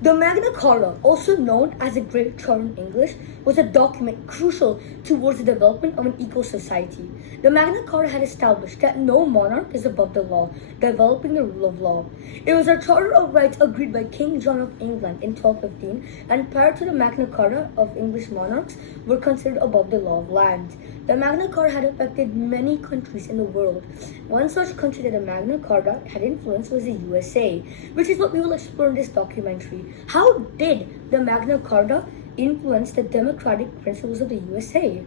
The Magna Carta, also known as the Great Charter in English, was a document crucial towards the development of an equal society. The Magna Carta had established that no monarch is above the law, developing the rule of law. It was a charter of rights agreed by King John of England in 1215, and prior to the Magna Carta, of English monarchs were considered above the law of land. The Magna Carta had affected many countries in the world. One such country that the Magna Carta had influenced was the USA, which is what we will explore in this documentary. How did the Magna Carta influence the democratic principles of the USA?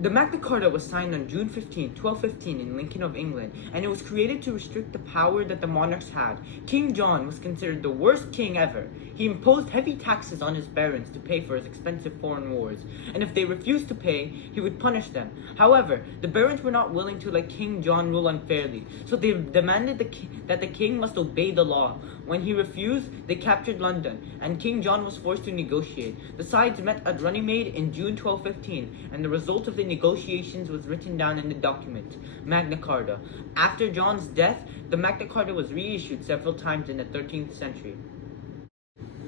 The Magna Carta was signed on June 1215 in Lincoln of England, and it was created to restrict the power that the monarchs had. King John was considered the worst king ever. He imposed heavy taxes on his barons to pay for his expensive foreign wars, and if they refused to pay, he would punish them. However, the barons were not willing to let King John rule unfairly, so they demanded that the king must obey the law. When he refused, they captured London, and King John was forced to negotiate. The sides met at Runnymede in June 1215, and the result of the negotiations was written down in the document, Magna Carta. After John's death, the Magna Carta was reissued several times in the 13th century.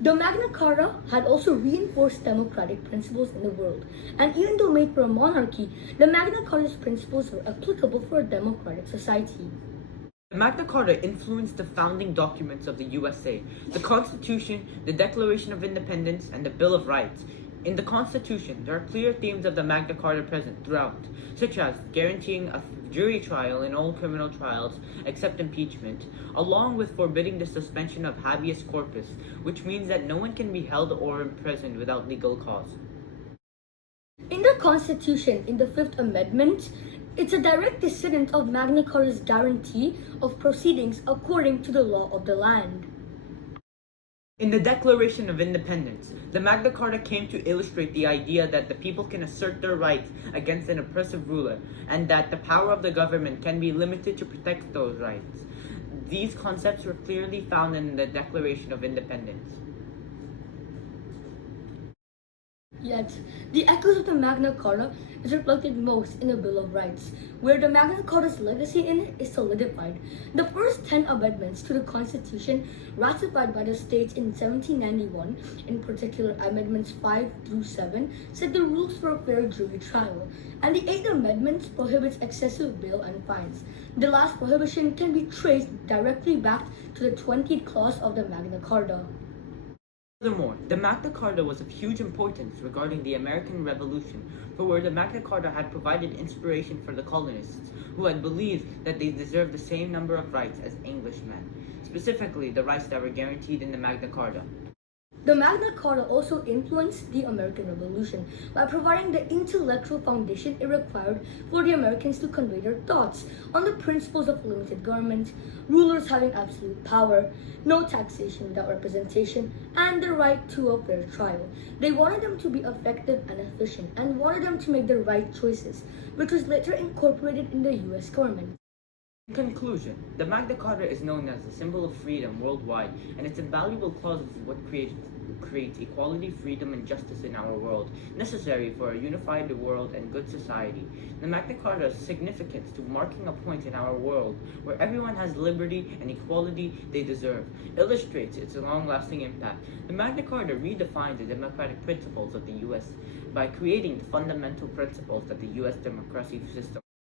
The Magna Carta had also reinforced democratic principles in the world, and even though made for a monarchy, the Magna Carta's principles were applicable for a democratic society. The Magna Carta influenced the founding documents of the USA, the Constitution, the Declaration of Independence, and the Bill of Rights. In the Constitution, there are clear themes of the Magna Carta present throughout, such as guaranteeing a jury trial in all criminal trials except impeachment, along with forbidding the suspension of habeas corpus, which means that no one can be held or imprisoned without legal cause. In the Constitution, in the Fifth Amendment, it's a direct descendant of Magna Carta's guarantee of proceedings according to the law of the land. In the Declaration of Independence, the Magna Carta came to illustrate the idea that the people can assert their rights against an oppressive ruler, and that the power of the government can be limited to protect those rights. These concepts were clearly found in the Declaration of Independence. Yet, the echoes of the Magna Carta is reflected most in the Bill of Rights, where the Magna Carta's legacy in it is solidified. The first 10 amendments to the Constitution, ratified by the states in 1791, in particular Amendments 5 through 7, set the rules for a fair jury trial, and the 8th Amendment prohibits excessive bail and fines. The last prohibition can be traced directly back to the 20th clause of the Magna Carta. Furthermore, the Magna Carta was of huge importance regarding the American Revolution, for where the Magna Carta had provided inspiration for the colonists, who had believed that they deserved the same number of rights as Englishmen, specifically the rights that were guaranteed in the Magna Carta. The Magna Carta also influenced the American Revolution by providing the intellectual foundation it required for the Americans to convey their thoughts on the principles of limited government, rulers having absolute power, no taxation without representation, and the right to a fair trial. They wanted them to be effective and efficient, and wanted them to make the right choices, which was later incorporated in the US government. In conclusion, the Magna Carta is known as the symbol of freedom worldwide, and its invaluable clauses is what creates equality, freedom, and justice in our world, necessary for a unified world and good society. The Magna Carta's significance to marking a point in our world where everyone has liberty and equality they deserve illustrates its long-lasting impact. The Magna Carta redefined the democratic principles of the U.S. by creating the fundamental principles that the U.S. democracy system